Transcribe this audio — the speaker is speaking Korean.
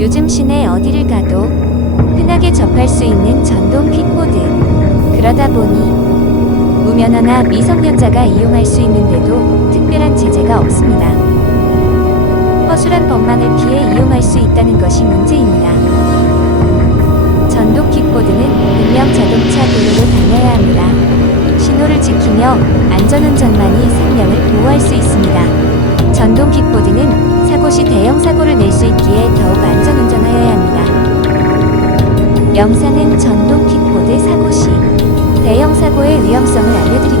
요즘 시내 어디를 가도 흔하게 접할 수 있는 전동 킥보드. 그러다 보니 무면허나 미성년자가 이용할 수 있는데도 특별한 제재가 없습니다. 허술한 법만을 피해 이용할 수 있다는 것이 문제입니다. 지키며 안전운전만이 생명을 보호할 수 있습니다. 전동 킥보드는 사고시 대형 사고를 낼 수 있기에 더욱 안전운전하여야 합니다. 영상은 전동 킥보드 사고시 대형 사고의 위험성을 알려드립니다.